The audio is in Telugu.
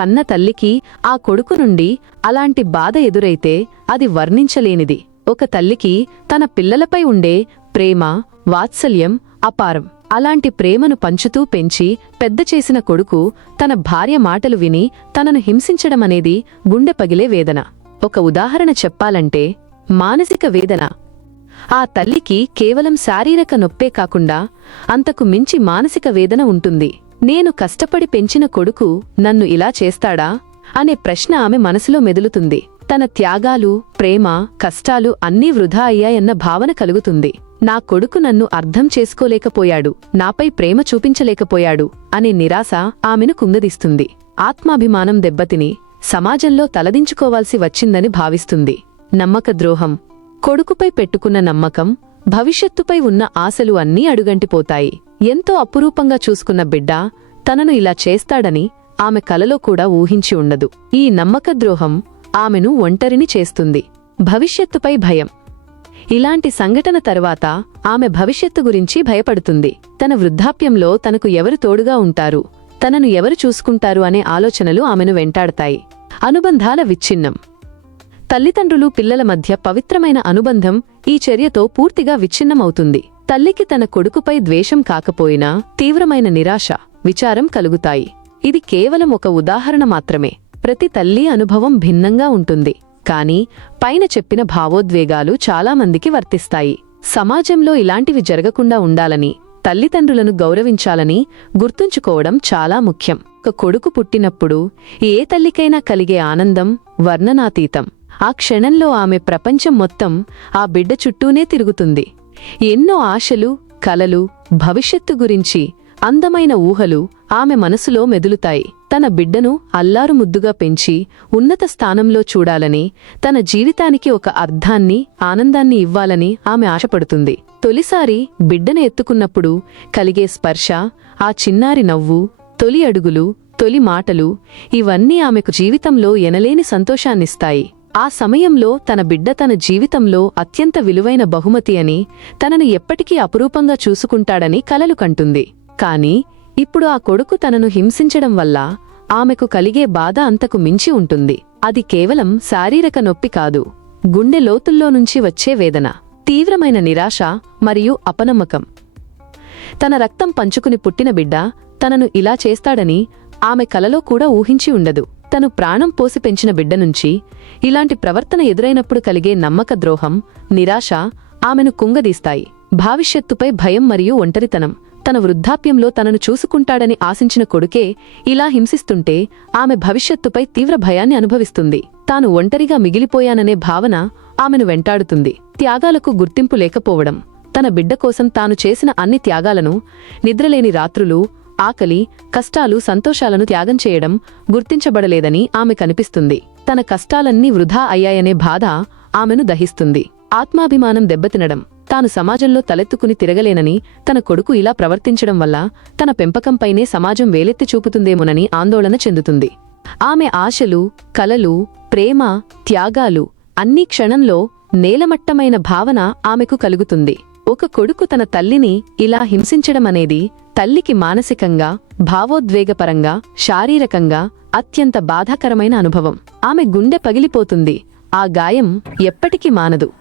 కన్న తల్లికి ఆ కొడుకు నుండి అలాంటి బాధ ఎదురైతే అది వర్ణించలేనిది. ఒక తల్లికి తన పిల్లలపై ఉండే ప్రేమ వాత్సల్యం అపారం. అలాంటి ప్రేమను పంచుతూ పెంచి పెద్ద చేసిన కొడుకు తన భార్య మాటలు విని తనను హింసించడమనేది గుండె పగిలే వేదన. ఒక ఉదాహరణ చెప్పాలంటే మానసిక వేదన. ఆ తల్లికి కేవలం శారీరక నొప్పే కాకుండా అంతకు మించి మానసిక వేదన ఉంటుంది. నేను కష్టపడి పెంచిన కొడుకు నన్ను ఇలా చేస్తాడా? అనే ప్రశ్న ఆమె మనసులో మెదులుతుంది. తన త్యాగాలు ప్రేమ కష్టాలు అన్నీ వృధా అయ్యాయన్న భావన కలుగుతుంది. నా కొడుకు నన్ను అర్థం చేసుకోలేకపోయాడు నాపై ప్రేమ చూపించలేకపోయాడు అనే నిరాశ ఆమెను కుంగదీస్తుంది. ఆత్మాభిమానం దెబ్బతిని సమాజంలో తలదించుకోవాల్సి వచ్చిందని భావిస్తుంది. నమ్మక ద్రోహం. కొడుకుపై పెట్టుకున్న నమ్మకం భవిష్యత్తుపై ఉన్న ఆశలు అన్నీ అడుగంటిపోతాయి. ఎంతో అపురూపంగా చూసుకున్న బిడ్డ తనను ఇలా చేస్తాడని ఆమె కలలో కూడా ఊహించి ఉండదు. ఈ నమ్మకద్రోహం ఆమెను ఒంటరిని చేస్తుంది. భవిష్యత్తుపై భయం. ఇలాంటి సంఘటన తరువాత ఆమె భవిష్యత్తు గురించి భయపడుతుంది. తన వృద్ధాప్యంలో తనకు ఎవరు తోడుగా ఉంటారు? తనను ఎవరు చూసుకుంటారు అనే ఆలోచనలు ఆమెను వెంటాడతాయి. అనుబంధాల విచ్ఛిన్నం. తల్లిదండ్రులు పిల్లల మధ్య పవిత్రమైన అనుబంధం ఈ చర్యతో పూర్తిగా విచ్ఛిన్నమవుతుంది. తల్లికి తన కొడుకుపై ద్వేషం కాకపోయినా తీవ్రమైన నిరాశ విచారం కలుగుతాయి. ఇది కేవలం ఒక ఉదాహరణ మాత్రమే. ప్రతి తల్లి అనుభవం భిన్నంగా ఉంటుంది. కాని పైన చెప్పిన భావోద్వేగాలు చాలామందికి వర్తిస్తాయి. సమాజంలో ఇలాంటివి జరగకుండా ఉండాలని తల్లిదండ్రులను గౌరవించాలని గుర్తుంచుకోవడం చాలా ముఖ్యం. ఒక కొడుకు పుట్టినప్పుడు ఏ తల్లికైనా కలిగే ఆనందం వర్ణనాతీతం. ఆ క్షణంలో ఆమె ప్రపంచం మొత్తం ఆ బిడ్డ చుట్టూనే తిరుగుతుంది. ఎన్నో ఆశలు కలలు భవిష్యత్తు గురించి అందమైన ఊహలు ఆమె మనసులో మెదులుతాయి. తన బిడ్డను అల్లారు ముద్దుగా పెంచి ఉన్నత స్థానంలో చూడాలని తన జీవితానికి ఒక అర్థాన్ని ఆనందాన్ని ఇవ్వాలని ఆమె ఆశపడుతుంది. తొలిసారి బిడ్డను ఎత్తుకున్నప్పుడు కలిగే స్పర్శ ఆ చిన్నారి నవ్వు తొలి అడుగులు తొలి మాటలు ఇవన్నీ ఆమెకు జీవితంలో ఎనలేని సంతోషాన్నిస్తాయి. ఆ సమయంలో తన బిడ్డ తన జీవితంలో అత్యంత విలువైన బహుమతి అని తనను ఎప్పటికీ అపురూపంగా చూసుకుంటాడని కలలు కంటుంది. కాని ఇప్పుడు ఆ కొడుకు తనను హింసించడం వల్ల ఆమెకు కలిగే బాధ అంతకు మించి ఉంటుంది. అది కేవలం శారీరక నొప్పి కాదు. గుండె లోతుల్లో నుంచి వచ్చే వేదన తీవ్రమైన నిరాశ మరియు అపనమ్మకం. తన రక్తం పంచుకుని పుట్టిన బిడ్డ తనను ఇలా చేస్తాడని ఆమె కలలో కూడా ఊహించి ఉండదు. తను ప్రాణం పోసి పెంచిన బిడ్డ నుంచి ఇలాంటి ప్రవర్తన ఎదురైనప్పుడు కలిగే నమ్మక ద్రోహం నిరాశ ఆమెను కుంగదీస్తాయి. భవిష్యత్తుపై భయం మరియు ఒంటరితనం. తన వృద్ధాప్యంలో తనను చూసుకుంటాడని ఆశించిన కొడుకే ఇలా హింసిస్తుంటే ఆమె భవిష్యత్తుపై తీవ్ర భయాన్ని అనుభవిస్తుంది. తాను ఒంటరిగా మిగిలిపోయాననే భావన ఆమెను వెంటాడుతుంది. త్యాగాలకు గుర్తింపు లేకపోవడం. తన బిడ్డ కోసం తాను చేసిన అన్ని త్యాగాలను నిద్రలేని రాత్రులు ఆకలి కష్టాలు సంతోషాలను త్యాగం చేయడం గుర్తించబడలేదని ఆమె కనిపిస్తుంది. తన కష్టాలన్నీ వృధా అయ్యాయనే బాధ ఆమెను దహిస్తుంది. ఆత్మాభిమానం దెబ్బతినడం తాను సమాజంలో తలెత్తుకుని తిరగలేనని తన కొడుకు ఇలా ప్రవర్తించడం వల్ల తన పెంపకంపైనే సమాజం వేలెత్తి చూపుతుందేమోనని ఆందోళన చెందుతుంది. ఆమె ఆశలు కలలు ప్రేమ త్యాగాలు అన్నీ క్షణంలో నేలమట్టమైన భావన ఆమెకు కలుగుతుంది. ఒక కొడుకు తన తల్లిని ఇలా హింసించడం అనేది తల్లికి మానసికంగా భావోద్వేగపరంగా శారీరకంగా అత్యంత బాధాకరమైన అనుభవం. ఆమె గుండె పగిలిపోతుంది. ఆ గాయం ఎప్పటికీ మానదు.